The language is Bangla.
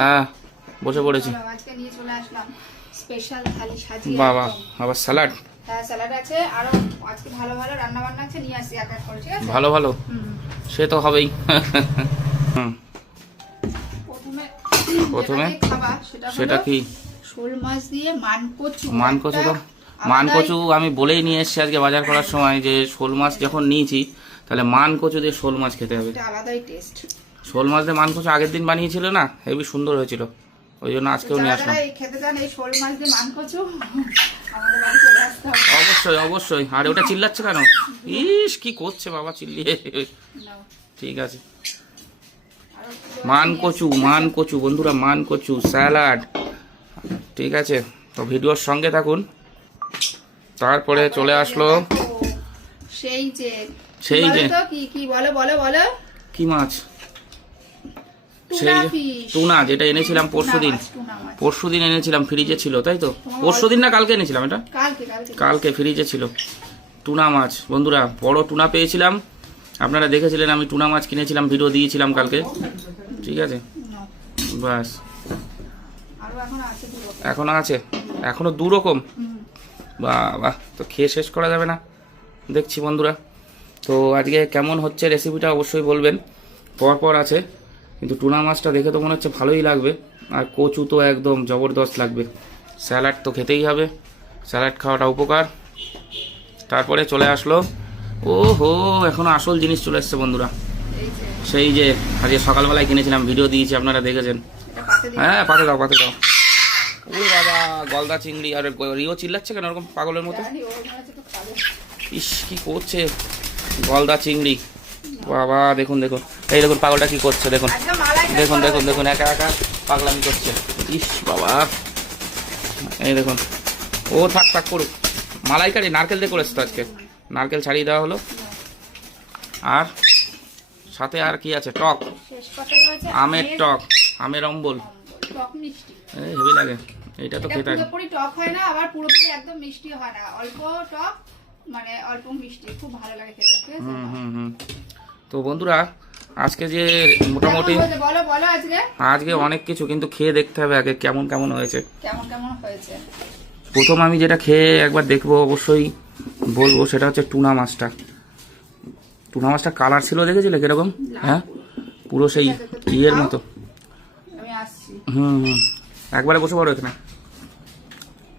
হ্যাঁ বসে পড়েছি। আজকে নিয়ে চলে আসলাম স্পেশাল থালি সাজিয়ে। বাবা আবার স্যালাড। হ্যাঁ স্যালাড আছে, আরো আজকে ভালো ভালো রান্না বান্না আছে, নিয়ে আসি এক এক করে, ঠিক আছে? ভালো ভালো, সে তো হবেই। প্রথমে খাবা সেটা কি? শোল মাছ দিয়ে মানকচু। মানকচু তো মানকচু আমি বলেই নিয়ে এসেছি আজকে বাজার করার সময়, যে শোল মাছ যখন নিয়েছি তাহলে মানকচু দিয়ে শোল মাছ খেতে হবে। এটা আলাদাই টেস্ট। শোল মাছ দিয়ে মানকচু আগের দিন বানিয়েছিল না, হেবি সুন্দর হয়েছিল, ওই জন্য আজকেও নিয়ে আসলাম। খেতে চান এই শোল মাছ দিয়ে মানকচু আমাদের বাড়ি চলে আসতে হবে। অবশ্যই অবশ্যই। আর ওটা চিল্লাচ্ছে কেন? ইস কি করছে বাবা চিল্লিয়ে। ঠিক আছে, মানকচু মানকচু বন্ধুরা, মানকচু স্যালাড, ঠিক আছে? তো ভিডিওর সঙ্গে থাকুন। তারপরে চলে আসলো সেই যে কি বলো বলো বলো কি মাছ, সেই টুনা, যেটা এনেছিলাম পরশুদিন এনেছিলাম, ফ্রিজে ছিল, তাই তো? পরশুদিন না কালকে এনেছিলাম এটা? কালকে ফ্রিজে ছিল টুনা মাছ বন্ধুরা। বড় টুনা পেয়েছিলাম, আপনারা দেখেছিলেন আমি টুনা মাছ কিনেছিলাম, ভিডিও দিয়েছিলাম কালকে, ঠিক আছে? বাস এখনো আছে, এখনো 2 রকম। বাহ, তো খেয়ে শেষ করা যাবে না দেখছি বন্ধুরা। তো আজকে কেমন হচ্ছে রেসিপিটা অবশ্যই বলবেন। পরপর আছে, কিন্তু টুনা মাছটা দেখে তো মনে হচ্ছে ভালোই লাগবে, আর কচু তো একদম জবরদস্ত লাগবে। স্যালাড তো খেতেই হবে, স্যালাড খাওয়াটা উপকার। তারপরে চলে আসলো, ও হো, এখনো আসল জিনিস চলে এসছে বন্ধুরা। সেই যে আজকে সকালবেলায় কিনেছিলাম, ভিডিও দিয়েছি আপনারা দেখেছেন। হ্যাঁ পাতে দাও পাতে দাও। ওরে বাবা, গলদা চিংড়ি। আর রিও চিল্লাচ্ছে কেন ওরকম পাগলের মতো? ইস কি করছে, গলদা চিংড়ি। বাবা দেখুন দেখুন, এই দেখুন পাগলটা কি করছে, দেখুন দেখুন দেখুন দেখুন, একা একা পাগলামি করছে। ইস বাবা, এই দেখুন, ও থাক থাক করুক। মালাইকারি নারকেল দিয়ে করেছে তো আজকে, নারকেল ছাড়িয়ে দেওয়া হলো। আর সাথে আর কি আছে? টক, আমের টক, আমের অম্বল, হেভি লাগে। এইটা তো খেতে পুরোপুরি টক হয় না, আবার পুরোপুরি একদম মিষ্টি হয় না, অল্প টক মানে অল্প মিষ্টি, খুব ভালো লাগে খেতে, ঠিক আছে? তো বন্ধুরা আজকে যে মোটামুটি বলো বলো আজকে অনেক কিছু, কিন্তু খেয়ে দেখতে হবে আগে কেমন কেমন হয়েছে। প্রথম আমি যেটা খেয়ে একবার দেখবো অবশ্যই বলবো, সেটা হচ্ছে টুনা মাছটা। টুনা মাছটা কালার ছিল দেখেছিলে কিরকম? হ্যাঁ পুরো সেই ইয়ের মতো। একবারে বসে পড়ো এখানে।